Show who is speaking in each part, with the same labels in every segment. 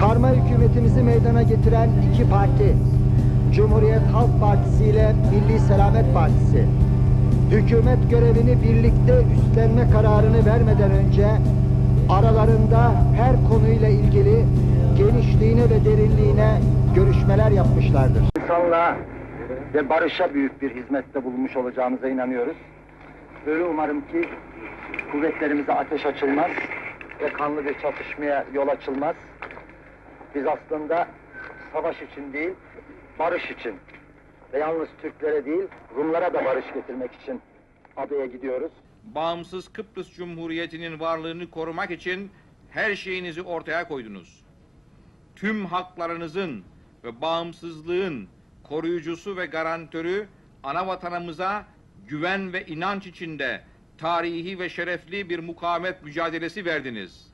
Speaker 1: Karma hükümetimizi meydana getiren iki parti, Cumhuriyet Halk Partisi ile Milli Selamet Partisi, hükümet görevini birlikte üstlenme kararını vermeden önce aralarında her konuyla ilgili genişliğine ve derinliğine görüşmeler yapmışlardır.
Speaker 2: İnsanlığa ve barışa büyük bir hizmette bulunmuş olacağımıza inanıyoruz. Öyle umarım ki kuvvetlerimize ateş açılmaz ve kanlı bir çatışmaya yol açılmaz. Biz aslında savaş için değil, barış için ve yalnız Türklere değil, Rumlara da barış getirmek için adaya gidiyoruz.
Speaker 3: bağımsız Kıbrıs Cumhuriyeti'nin varlığını korumak için her şeyinizi ortaya koydunuz. Tüm haklarınızın ve bağımsızlığın koruyucusu ve garantörü ana vatanımıza güven ve inanç içinde tarihi ve şerefli bir mukavemet mücadelesi verdiniz.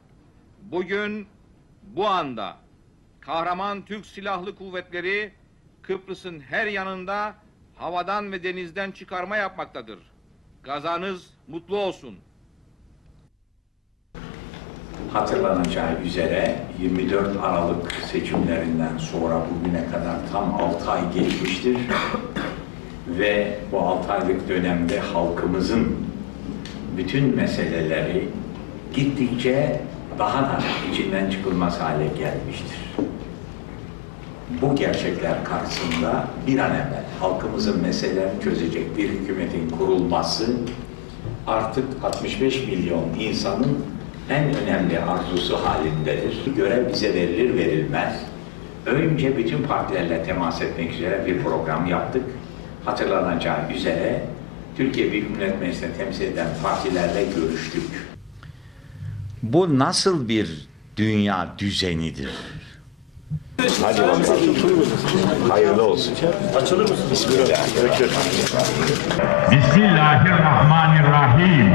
Speaker 3: Bugün bu anda kahraman Türk Silahlı Kuvvetleri Kıbrıs'ın her yanında havadan ve denizden çıkarma yapmaktadır. Gazanız mutlu olsun.
Speaker 4: Hatırlanacağı üzere 24 Aralık seçimlerinden sonra bugüne kadar tam 6 ay geçmiştir. Ve bu 6 aylık dönemde halkımızın bütün meseleleri gittikçe daha da içinden çıkılmaz hale gelmiştir. Bu gerçekler karşısında bir an evvel halkımızın meselelerini çözecek bir hükümetin kurulması artık 65 milyon insanın en önemli arzusu halindedir. Görev bize verilir verilmez. Önce bütün partilerle temas etmek üzere bir program yaptık. Hatırlanacağı üzere Türkiye Büyük Millet Meclisi'ni temsil eden partilerle görüştük.
Speaker 5: Bu nasıl bir dünya düzenidir?
Speaker 6: Hadi bakalım. Hayırlı olsun. Açılır mısın? Bismillah.
Speaker 7: Bismillahirrahmanirrahim.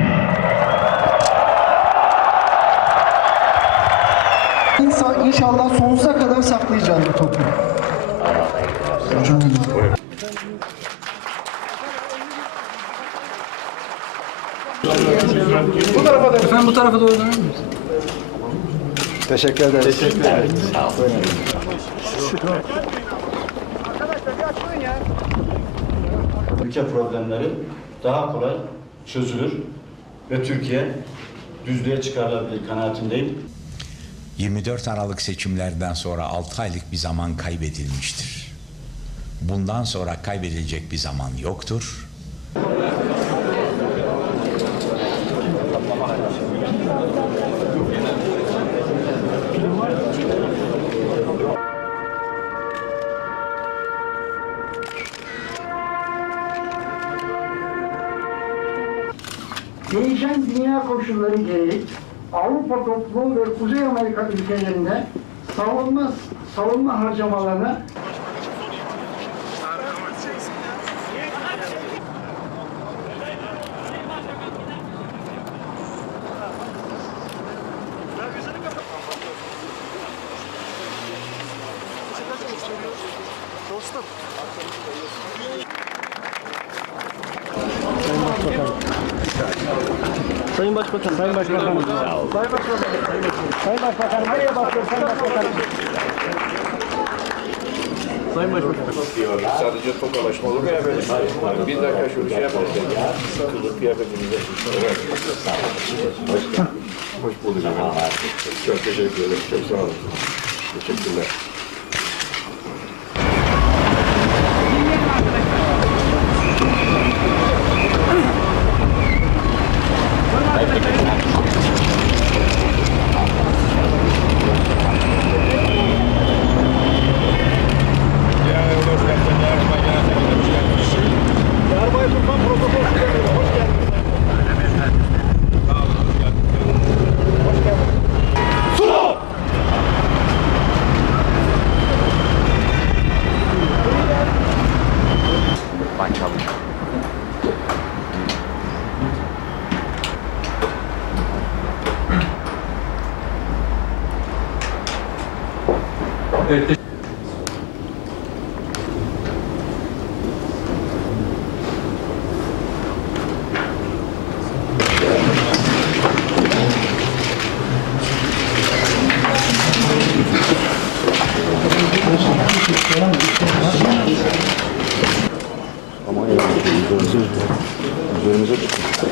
Speaker 8: İnsan inşallah sonsuza kadar saklayacağım bu
Speaker 9: topu. Efendim bu tarafa doğru döner misiniz?
Speaker 10: Teşekkür ederiz.
Speaker 11: ülke problemleri daha kolay çözülür ve Türkiye düzlüğe çıkarılabilir kanaatindeyim.
Speaker 12: 24 Aralık seçimlerden sonra 6 aylık bir zaman kaybedilmiştir. Bundan sonra kaybedilecek bir zaman yoktur.
Speaker 13: Değişen dünya koşulları gereği Avrupa toplumu ve Kuzey Amerika ülkelerinde savunma savunma harcamalarına Sayın Başbakan, Sayın Başbakan. Sayın Başbakan, Sayın Başbakan, nereye bakıyor Sayın Başbakan? Sayın Başbakan. Sadece tokalaşma olur mu böyle? Bir dakika şu şey yapalım. Kılık kıyafetimize. Hoş, bulduk. Çok teşekkür ederim. Çok sağ olun. Teşekkürler.
Speaker 14: Evet, Ama yani üzerimize, üzerimize tutmuş.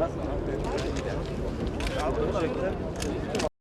Speaker 14: Nasıl? Nasıl?